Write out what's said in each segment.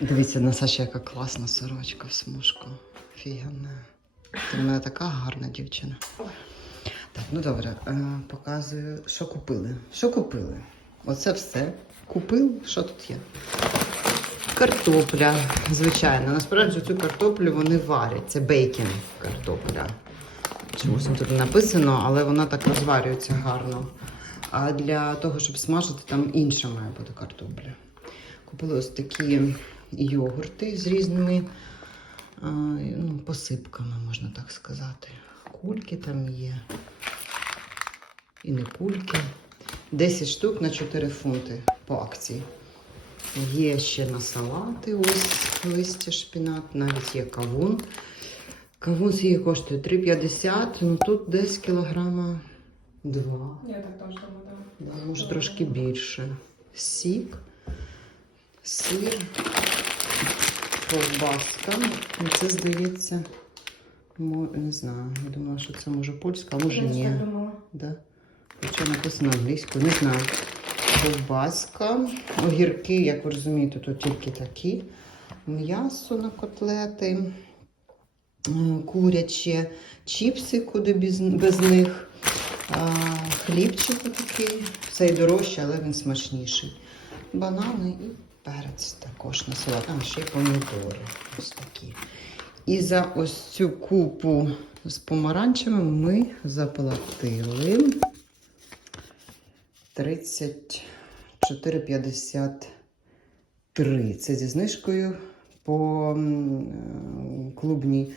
Дивіться, на Саші, яка класна сорочка в смужку. Фігенна. Ти в мене така гарна дівчина. Так, ну добре, е, показую, що купили. Що купили? Оце все. Купив, що тут є? Картопля, звичайно. Насправді цю картоплю вони варять. Це бейкін картопля. Чомусь тут написано, але вона так розварюється гарно. А для того, щоб смажити, там інша має бути картопля. Купили ось такі йогурти з різними ну, посипками, можна так сказати. Кульки там є. І не кульки. 10 штук на 4 фунти по акції. Є ще на салати, ось листя шпінат, навіть є кавун. Кавун скільки коштує 3,50, ну тут десь кілограма 2. Я так теж думаю, може трошки більше. Сік, сир, ковбаска. Ну, Це здається, не знаю. Я думала, що це може польська, а може ні. Да. Хоча написано англійською, не знаю. Ковбаска, огірки, як ви розумієте, тут тільки такі. М'ясо на котлети, е, куряче, чіпси, куди без, без них. А, хлібчик такий. Цей дорожчий, але він смачніший. Банани і перець також на салат. Там ще й помідори. Ось такі. І за ось цю купу з помаранчами ми заплатили 34,53. Це зі знижкою по е, клубній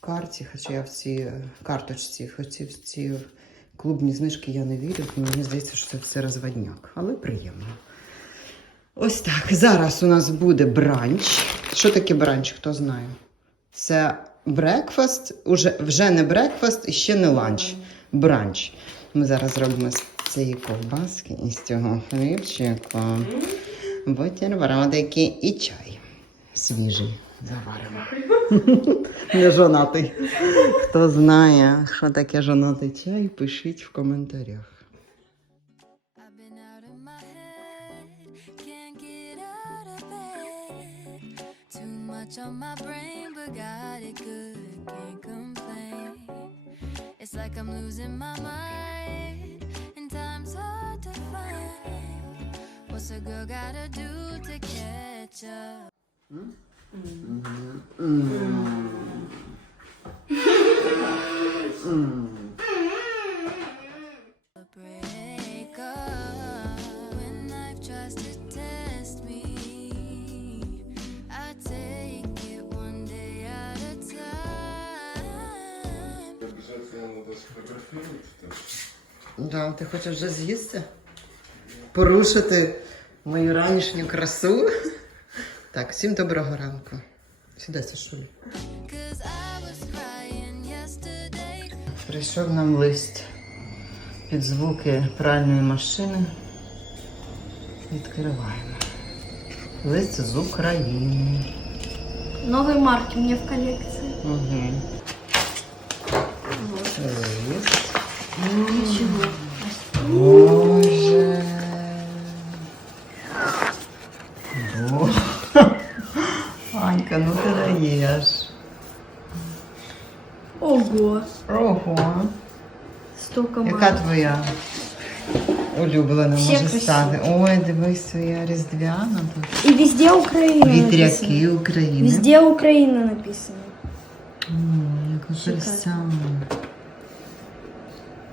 карті, хоча я в ці е, карточці, хоча в ці клубні знижки я не вірю, мені здається, що це все розводняк, але приємно. Ось так. Зараз у нас буде бранч. Що таке бранч, хто знає? Це брекфаст, уже, вже не брекфаст і ще не ланч. Бранч. Ми зараз зробимо з цієї ковбаски і з цього хлібчика. Бутербродики і чай. Свіжий. Заваримо. Не жонатий. Хто знає, що таке жонатий чай, пишіть в коментарях. Much on my brain, but got it good, can't complain. It's like I'm losing my mind, and time's hard to find. What's a girl gotta do to catch up? A Да, ти хочеш вже з'їсти? Порушити мою ранішню красу. Так, всім доброго ранку. Сюди, yesterday. Прийшов нам лист під звуки пральної машини. Відкриваємо. Лист з України. Новые марки мне в коллекции. Угу. Лист. Ничего. Боже. Бо- Анька, ну ти даєш. Ого. Ого. Столько Яка марок. твоя улюблена Всі може красиві. стати? Ой, дивись, твоя різдвяна тут. И везде Украина написано. Вітряки України. Везде Украина написано. Ой, яка Шикарно. краса.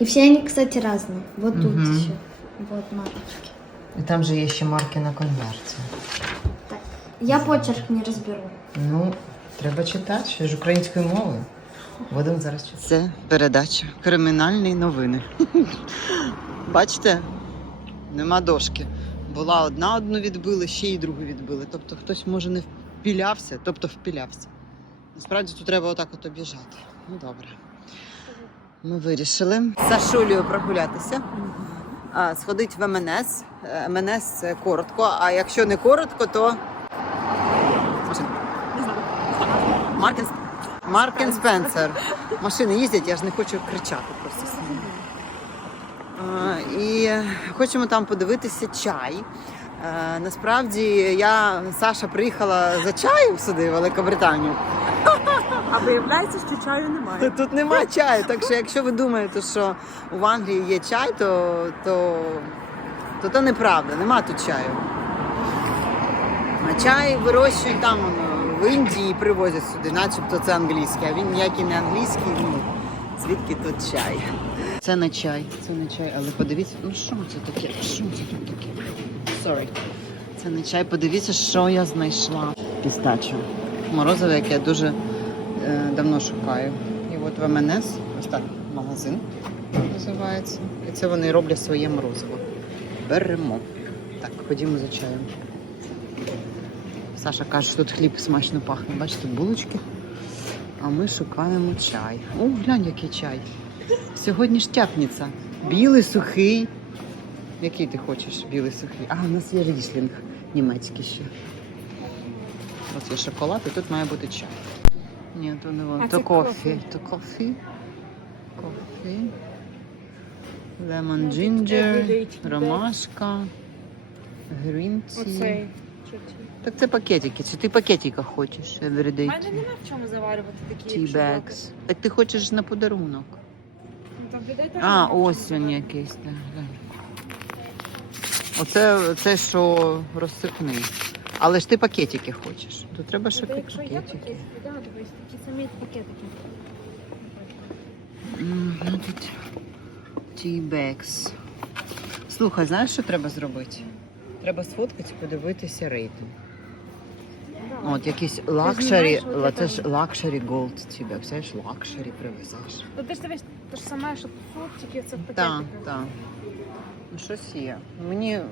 И все они, кстати, разные. Вот тут Мгм. еще. Вот марочки. І там же є ще марки на конверті. Так. Я почерк не разберу. Ну, треба читати, ще ж українською мовою. Будемо зараз читати. Це передача кримінальні новини. Бачите? Нема дошки. Була одна, одну відбили, ще й другу відбили. Тобто хтось може не впілявся, тобто впілявся. Насправді тут треба отак от обіжати. Ну добре. Ми вирішили з Сашулею прогулятися. Сходить в МНС. МНС це коротко, а якщо не коротко, то. Маркін, Маркін Спенсер. Машини їздять, я ж не хочу кричати просто. А, І хочемо там подивитися чай. Насправді я Саша приїхала за чаєм сюди, в Великобританію. А виявляється, що чаю немає. Тут немає чаю, так що якщо ви думаєте, що в Англії є чай, то, то, то, то неправда, нема тут чаю. А чай вирощують там воно, в Індії і привозять сюди, начебто це англійський, а він ніякий не англійський, ну звідки тут чай. Це не чай, це не чай, але подивіться, ну що це таке? Що це тут таке? Sorry. Це не чай, подивіться, що я знайшла. Пістачо. Морозиве, яке дуже е, давно шукаю. І от в МНС, ось так магазин називається. І це вони роблять своє морозиво. Беремо. Так, ходімо за чаєм. Саша каже, що тут хліб смачно пахне. Бачите, булочки. А ми шукаємо чай. О, глянь, який чай. Сьогодні ж тяпниця. Білий, сухий. Який ти хочеш? Білий сухий. А, у нас є ріслінг німецький ще. Ось є шоколад, і тут має бути чай. Ні, то не воно. А То це кофі. кофі. То кофі. Кофі. Лемон джинджер, ромашка, грінці. Оцей. Так це пакетики. Чи ти пакетика хочеш? У Everyday мене нема в чому заварювати такі. якщо bags. Так ти хочеш на подарунок. Ну, А, чому ось він заварювати. якийсь. глянь. Оце це, що розсипний. Але ж ти пакетики хочеш. То треба ще Ну, Якщо є пакетики. пакетики, да, дивись, такі самі пакетики. М, Ну, тут tea bags. Слухай, знаєш, що треба зробити? Треба сфоткати і подивитися рейтинг. От якийсь лакшері, це ж лакшері голд тебе. Знаєш, лакшері привезеш. Ну ти ж дивись, те ж саме, що тут, тільки це в Так, пакетиках. так. Ну, щось є. Мені м,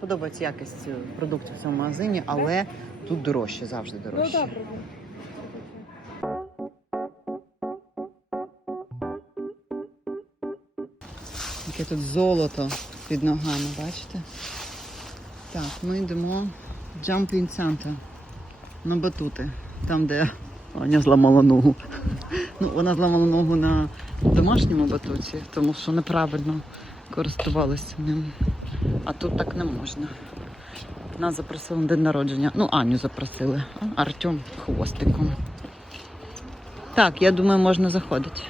подобається якість е, продуктів в цьому магазині, але тут дорожче, завжди Ну дорожче. Яке тут золото під ногами, бачите? Так, ми йдемо в Jumping Center на батути. Там, де Аня зламала ногу. Ну, вона зламала ногу на домашньому батуті, тому що неправильно користувалася ним. А тут так не можна. Нас запросили на день народження. Ну, Аню запросили, Артем хвостиком. Так, я думаю, можна заходити.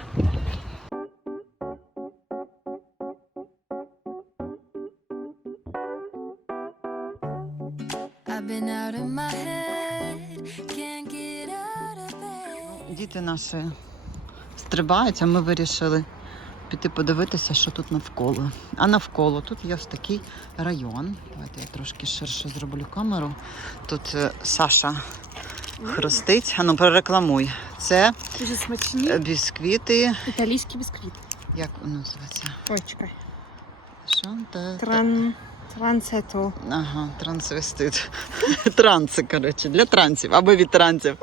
Діти наші стрибають, а ми вирішили піти подивитися, що тут навколо. А навколо тут є ось такий район. Давайте я трошки ширше зроблю камеру. Тут е, Саша хрустить. Ану, прорекламуй. Це Дуже е, смачні. бісквіти. Італійський бісквіт. Як воно називається? Ой, чекай. Що? Та, та- Тран... Трансето. Ага, трансвестит. Транси, коротше, для трансів або від трансів.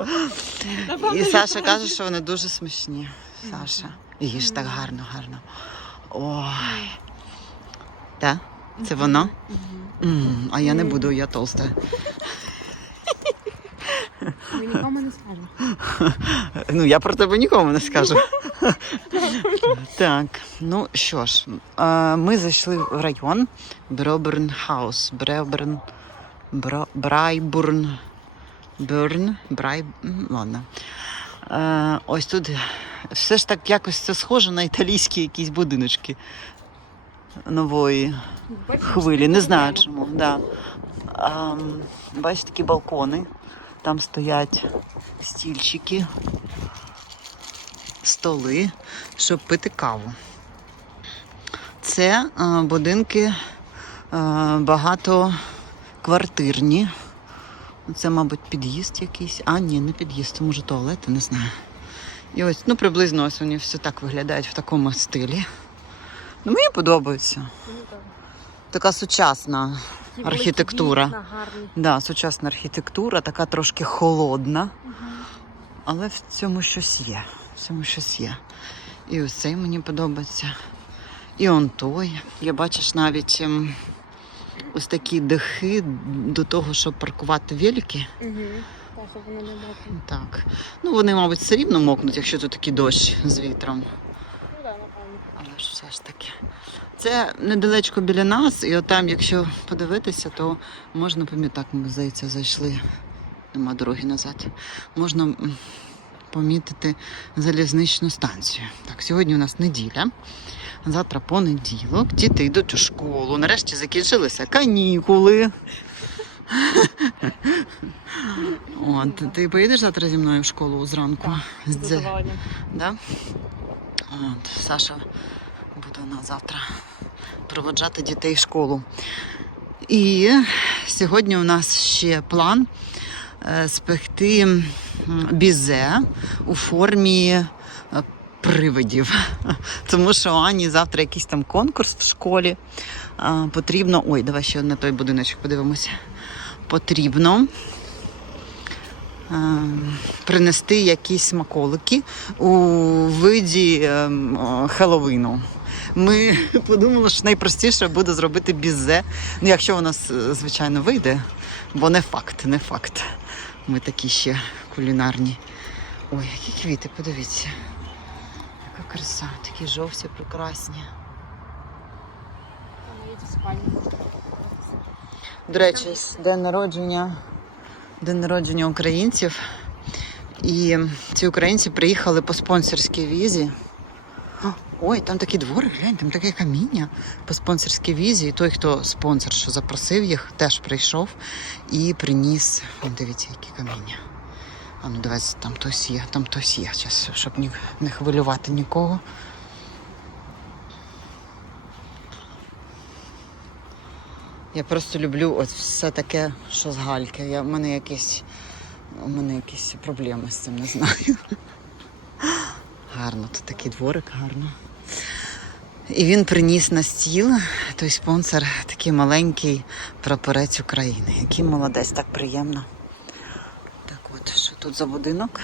І Саша каже, що вони дуже смачні. Саша. Їж так гарно, гарно. Ой. Так? Це воно? М, А я не буду, я толста. Ми нікому не скажемо. Ну, я про тебе нікому не скажу. так, ну що ж, е, ми зайшли в район Броберн Хаус. Бреберн. Бро, Брайбурн. Берн. Брай. м, Ладно. Е, ось тут все ж так якось це схоже на італійські якісь будиночки нової хвилі. Не знаю чому. Да. Бачите, такі балкони. Там стоять стільчики, столи, щоб пити каву. Це а, будинки а, багатоквартирні. Це, мабуть, під'їзд якийсь. А, ні, не під'їзд, це може туалет, не знаю. І ось, ну, приблизно ось вони все так виглядають в такому стилі. Ну, мені подобається. Така сучасна. Архітектура. Да, сучасна архітектура, така трошки холодна, але в цьому щось є. В цьому щось є. І ось цей мені подобається. І он той. Я бачиш навіть ем, ось такі дахи до того, щоб паркувати велики. Угу. Так, щоб воно не мокне. Так. Ну, вони, мабуть, все рівно мокнуть, якщо тут такий дощ з вітром. Ну так, напевно. Але ж все ж таки. Це недалечко біля нас, і отам, якщо подивитися, то можна пам'ятати, ми, здається, зайшли. Нема дороги назад. Можна помітити залізничну станцію. Так, сьогодні у нас неділя. Завтра понеділок. Діти йдуть у школу. Нарешті закінчилися канікули. От, ти поїдеш завтра зі мною в школу зранку? З дзе- Да? От, Саша буде на завтра проводжати дітей в школу. І сьогодні у нас ще план е, спекти бізе у формі привидів. Тому що Ані завтра якийсь там конкурс в школі. Потрібно. Ой, давай ще на той будиночок подивимося. Потрібно принести якісь смаколики у виді ем, о, Хеллоуіну. Ми подумали, що найпростіше буде зробити бізе. Ну, якщо у нас, звичайно, вийде, бо не факт, не факт. Ми такі ще кулінарні. Ой, які квіти, подивіться. Яка краса, такі жовті, прекрасні. До речі, день народження, день народження українців. І ці українці приїхали по спонсорській візі. Ой, там такий двор, глянь, там таке каміння по спонсорській візі. І той, хто спонсор, що запросив їх, теж прийшов і приніс. Дивіться, які каміння. А ну давайте там хтось є, там хтось є, Щас, щоб ні, не хвилювати нікого. Я просто люблю ось все таке, що з гальки. Я, в мене якісь, у мене якісь проблеми з цим не знаю. Гарно, тут такий дворик, гарно. І він приніс на стіл, той спонсор, такий маленький прапорець України. Який молодець, так приємно. Тут за будинок?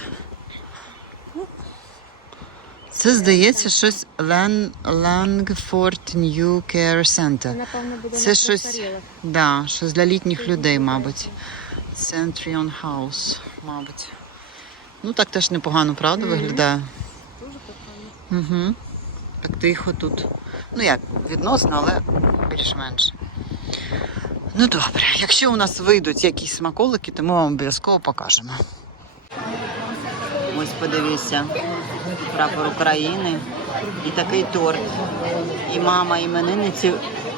Це здається щось. Langford New Care Center. Це щось- Да, щось для літніх людей, мабуть. Centurion House, мабуть. Ну так теж непогано, правда, виглядає? Дуже прикольно. Угу. Так тихо тут. Ну як, відносно, але більш-менш. Ну добре, якщо у нас вийдуть якісь смаколики, то ми вам обов'язково покажемо. Ось подивіться, прапор України і такий торт. І мама іменинниці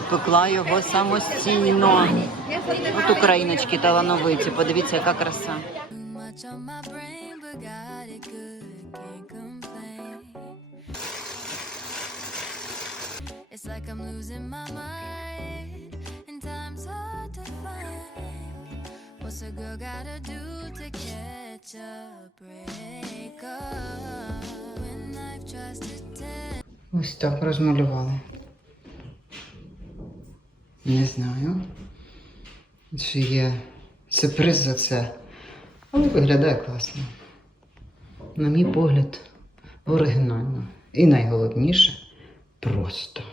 пекла його самостійно. От україночки талановиті, подивіться, яка краса. It's like I'm losing my mind, and time's hard to find. What's a girl gotta do to catch Ось так розмалювали. Не знаю, чи є сюрприз за це. Але виглядає класно. На мій погляд, оригінально. І найголовніше просто.